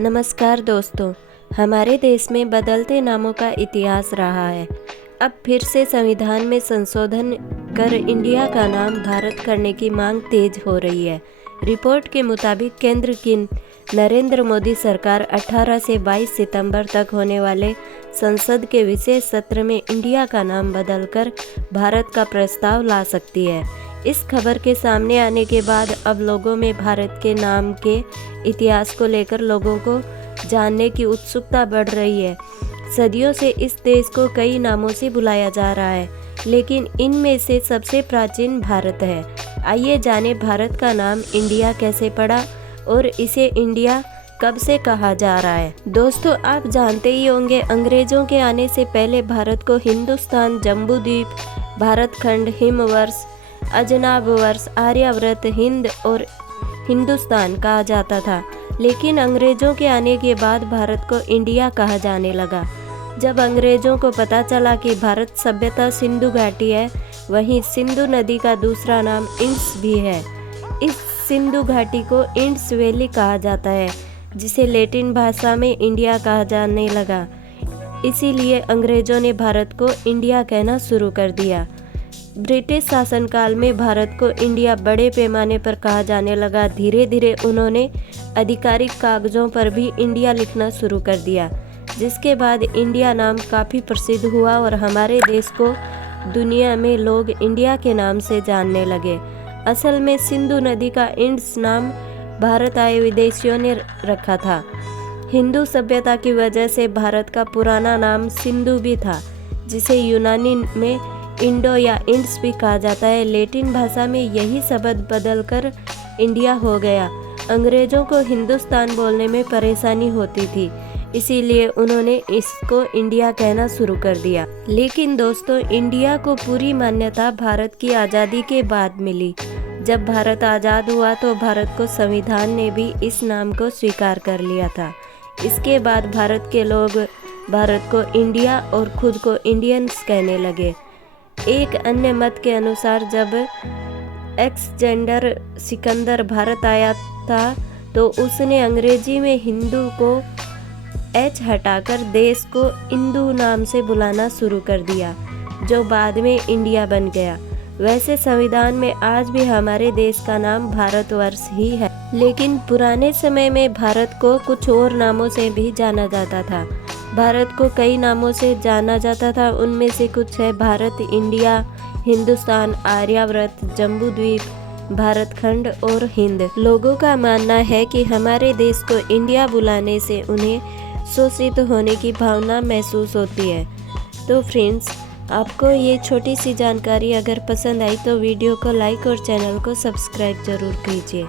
नमस्कार दोस्तों, हमारे देश में बदलते नामों का इतिहास रहा है। अब फिर से संविधान में संशोधन कर इंडिया का नाम भारत करने की मांग तेज हो रही है। रिपोर्ट के मुताबिक केंद्र की नरेंद्र मोदी सरकार 18 से 22 सितंबर तक होने वाले संसद के विशेष सत्र में इंडिया का नाम बदलकर भारत का प्रस्ताव ला सकती है। इस खबर के सामने आने के बाद अब लोगों में भारत के नाम के इतिहास को लेकर लोगों को जानने की उत्सुकता बढ़ रही है। सदियों से इस देश को कई नामों से बुलाया जा रहा है, लेकिन इनमें से सबसे प्राचीन भारत है। आइए जानें भारत का नाम इंडिया कैसे पड़ा और इसे इंडिया कब से कहा जा रहा है। दोस्तों, आप जानते ही होंगे, अंग्रेजों के आने से पहले भारत को हिंदुस्तान, जम्बूद्वीप, भारत खंड, हिमवर्ष, अजनाब वर्ष, आर्यावर्त, हिंद और हिंदुस्तान कहा जाता था। लेकिन अंग्रेजों के आने के बाद भारत को इंडिया कहा जाने लगा। जब अंग्रेजों को पता चला कि भारत सभ्यता सिंधु घाटी है, वहीं सिंधु नदी का दूसरा नाम इंड्स भी है। इस सिंधु घाटी को इंड्स वैली कहा जाता है, जिसे लैटिन भाषा में इंडिया कहा जाने लगा। इसीलिए अंग्रेजों ने भारत को इंडिया कहना शुरू कर दिया। ब्रिटिश शासनकाल में भारत को इंडिया बड़े पैमाने पर कहा जाने लगा। धीरे धीरे उन्होंने आधिकारिक कागजों पर भी इंडिया लिखना शुरू कर दिया, जिसके बाद इंडिया नाम काफ़ी प्रसिद्ध हुआ और हमारे देश को दुनिया में लोग इंडिया के नाम से जानने लगे। असल में सिंधु नदी का इंड्स नाम भारत आए विदेशियों ने रखा था। हिंदू सभ्यता की वजह से भारत का पुराना नाम सिंधु भी था, जिसे यूनानी में इंडो या इंड्स भी कहा जाता है। लैटिन भाषा में यही शब्द बदलकर इंडिया हो गया। अंग्रेजों को हिंदुस्तान बोलने में परेशानी होती थी, इसीलिए उन्होंने इसको इंडिया कहना शुरू कर दिया। लेकिन दोस्तों, इंडिया को पूरी मान्यता भारत की आज़ादी के बाद मिली। जब भारत आज़ाद हुआ तो भारत को संविधान ने भी इस नाम को स्वीकार कर लिया था। इसके बाद भारत के लोग भारत को इंडिया और खुद को इंडियंस कहने लगे। एक अन्य मत के अनुसार जब अलेक्जेंडर सिकंदर भारत आया था, तो उसने अंग्रेजी में हिंदू को एच हटाकर देश को इंदु नाम से बुलाना शुरू कर दिया, जो बाद में इंडिया बन गया। वैसे संविधान में आज भी हमारे देश का नाम भारतवर्ष ही है, लेकिन पुराने समय में भारत को कुछ और नामों से भी जाना जाता था। भारत को कई नामों से जाना जाता था, उनमें से कुछ है भारत, इंडिया, हिंदुस्तान, आर्यावर्त, जम्बूद्वीप, भारत खंड और हिंद। लोगों का मानना है कि हमारे देश को इंडिया बुलाने से उन्हें शोषित होने की भावना महसूस होती है। तो फ्रेंड्स, आपको ये छोटी सी जानकारी अगर पसंद आई तो वीडियो को लाइक और चैनल को सब्सक्राइब जरूर कीजिए।